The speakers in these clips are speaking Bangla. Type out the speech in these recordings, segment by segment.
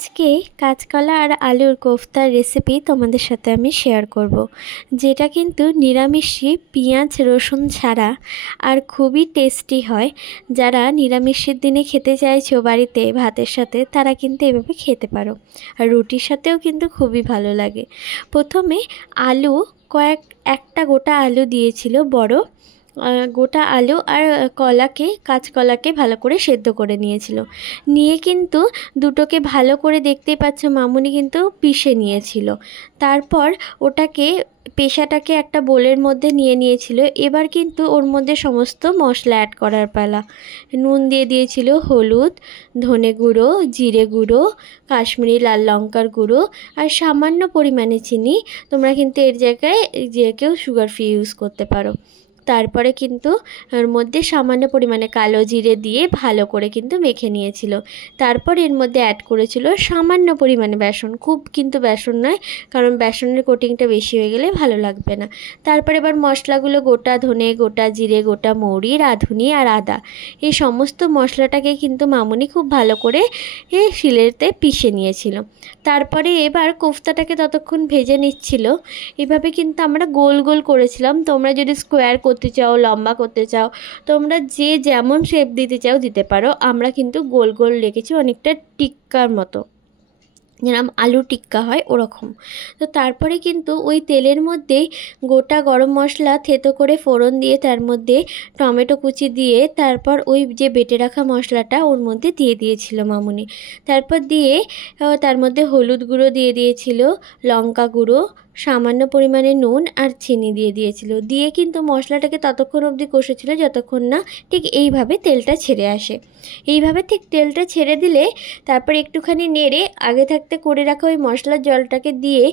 আজকে কাঁচকলা আর আলুর কোফতার রেসিপি তোমাদের সাথে আমি শেয়ার করব, যেটা কিন্তু নিরামিষি পেঁয়াজ রসুন ছাড়া আর খুবই টেস্টি হয়। যারা নিরামিষের দিনে খেতে চাইছো বাড়িতে ভাতের সাথে, তারা কিন্তু এভাবে খেতে পারো, আর রুটির সাথেও কিন্তু খুবই ভালো লাগে। প্রথমে আলু একটা গোটা আলু দিয়েছিল বড়, গোটা আলু আর কাঁচকলাকে ভালো করে সেদ্ধ করে নিয়ে কিন্তু দুটোকে ভালো করে দেখতেই পাচ্ছ মামুনি কিন্তু পিষে নিয়েছিল। তারপর পেশাটাকে একটা বোলের মধ্যে নিয়েছিল। এবার কিন্তু ওর মধ্যে সমস্ত মশলা অ্যাড করার পালা। নুন দিয়ে দিয়েছিল, হলুদ, ধনে গুঁড়ো, জিরে গুঁড়ো, কাশ্মীরি লাল লঙ্কার গুঁড়ো আর সামান্য পরিমাণে চিনি। তোমরা কিন্তু এর জায়গায় যে কেউ সুগার ফ্রি ইউজ করতে পারো। তারপরে কিন্তু এর মধ্যে সামান্য পরিমাণে কালো জিরে দিয়ে ভালো করে কিন্তু মেখে নিয়েছিল। তারপর এর মধ্যে অ্যাড করেছিল সামান্য পরিমাণে বেসন, খুব কিন্তু বেসন নয়, কারণ বেসনের কোটিংটা বেশি হয়ে গেলে ভালো লাগবে না। তারপরে এবার মশলাগুলো গোটা ধনে, গোটা জিরে, গোটা মৌরি, রাঁধুনি আর আদা, এই সমস্ত মশলাটাকে কিন্তু মামুনি খুব ভালো করে শিলেতে পিষে নিয়েছিল। তারপরে এবার কোফতাটাকে ততক্ষণ ভেজে নিচ্ছিল। এভাবে কিন্তু আমরা গোল গোল করেছিলাম। তোমরা যদি স্কোয়ার করতে চাও, লম্বা করতে চাও, তোমরা যে যেমন শেপ দিতে চাও দিতে পারো। আমরা কিন্তু গোল গোল রেখেছি, অনেকটা টিক্কার মতো, যেরকম আলু টিক্কা হয় ওরকম। তো তারপরে কিন্তু ওই তেলের মধ্যেই গোটা গরম মশলা থেতো করে ফোড়ন দিয়ে তার মধ্যে টমেটো কুচি দিয়ে তারপর ওই যে বেটে রাখা মশলাটা ওর মধ্যে দিয়ে দিয়েছিল মামুনি। তারপর তার মধ্যে হলুদ গুঁড়ো দিয়ে দিয়েছিল, লঙ্কা গুঁড়ো, সামান্য পরিমাণে নুন আর চিনি দিয়ে দিয়েছিল। দিয়ে কিন্তু মশলাটাকে ততক্ষণ অবধি কষেছিল যতক্ষণ না ঠিক এইভাবে তেলটা ছেড়ে আসে। এইভাবে ঠিক তেলটা ছেড়ে দিলে তারপর একটুখানি নেড়ে আগে থাকতে করে রাখা ওই মশলার জলটাকে দিয়ে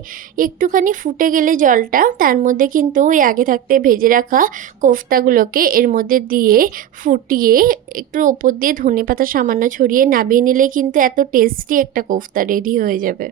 একটুখানি ফুটে গেলে জলটা, তার মধ্যে কিন্তু ওই আগে থাকতে ভেজে রাখা কোফতাগুলোকে এর মধ্যে দিয়ে ফুটিয়ে একটু ওপর দিয়ে ধনেপাতা সামান্য ছড়িয়ে নামিয়ে নিলে কিন্তু এত টেস্টি একটা কোফতা রেডি হয়ে যাবে।